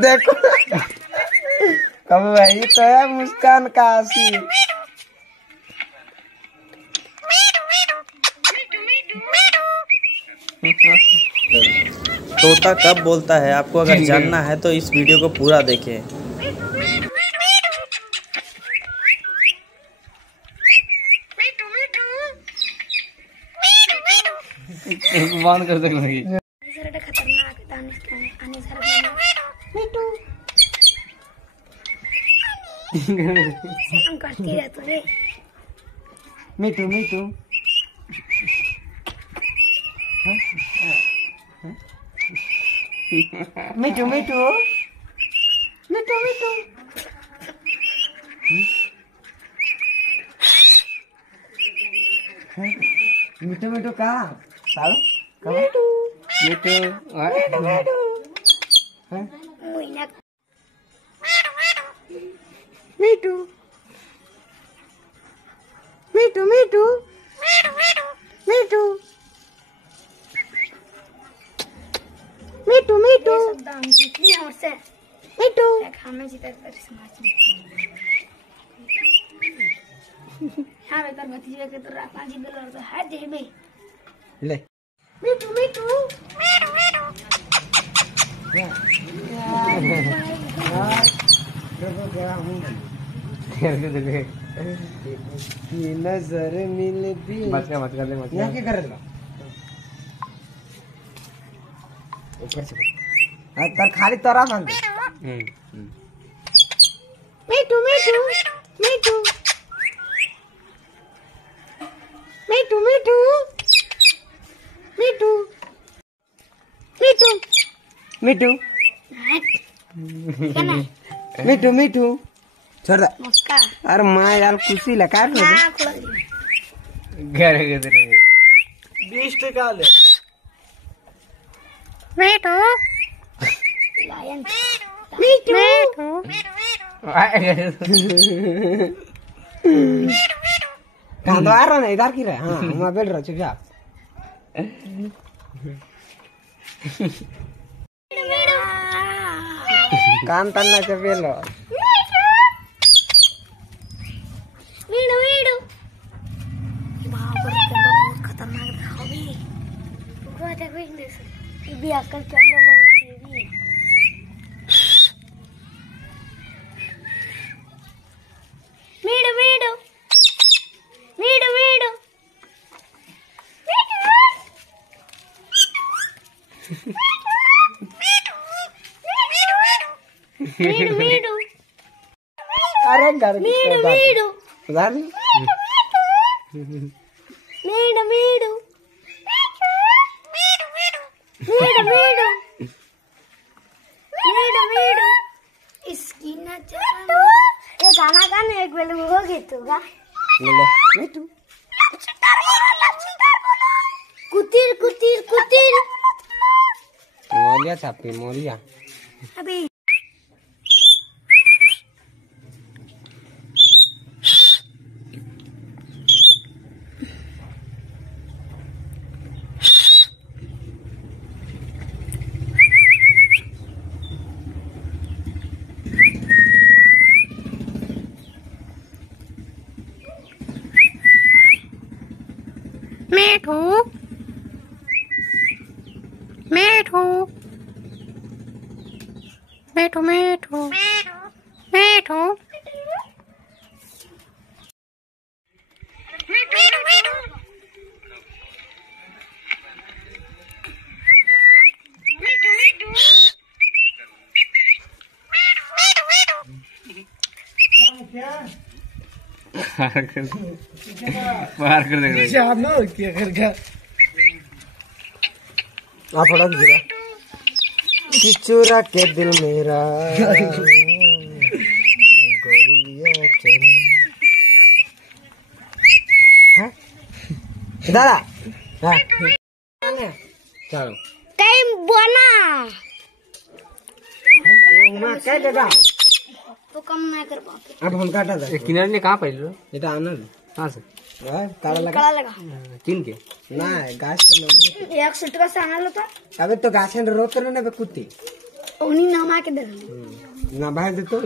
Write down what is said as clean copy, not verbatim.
देखो कब वही तो है मुस्कान का आशिक। तोता कब बोलता है, आपको अगर जानना है तो इस वीडियो को पूरा देखें। बंद कर दे लगी। खतरनाक करती रह तू रे। मिठू मिठू मिठू मिठू मिठू मिठू मिठू मिठू कहाँ साल मिठू मिठू मिठू मिठू मिठू मिठू मिठू मिठू मिठू मिठू हमें जीता समाज में हाँ बेकार भतीजे के तो रात जी दिल तो है देबे ले मिठू मिठू नजर मिल भी मत कर ले मत यहाँ क्या कर रहा ऊपर से तर खाली तोरा मान दे मिठू मिठू मिठू मिठू मिठू मिठू मिठू मिठू मिठू मिठू छोड़ दे अरे माँ यार कुर्सी लगा दो घर के दे 20 टका ले मिठू मिठू कहाँ तो आ रहा ना इधर की रहे हाँ मैं बैठ रहा चुपचाप कान तन्ना चपेलो वीडू वीडू बाप रे बहुत खतरनाक दिखाओ भी वो देखो इंग्लिश ये भी आकर कैमरा बहुत तेजी वीडू वीडू वीडू वीडू वीडू वीडू अरे घर वीडू वीडू उधार वीडू वीडू वीडू वीडू वीडू वीडू इसकी ना ये गाना गाने एक बेले हो गई तू गा मिठू कुतिर कुतिर कुतिर मोलिया छापी मोलिया अभी मिठू मिठू मिठू मिठू मिठू बाहर कर देगा जानो क्या कर गया आप पढ़ा दीजिएगा कि चुरा के दिल मेरा गोरिया दादा चलो टाइम बना क्या दादा तो कम नहीं कर पाते अब हम काटा था किनारे ने कहाँ पहले बेटा आना कहाँ से काला लगा तीन के ना गाछ के लोग 1 सीट का सामान लो तो अबे तो गाछ में रोक कर ना कुत्ती उन्हीं नामा के दे ना भाई दे तो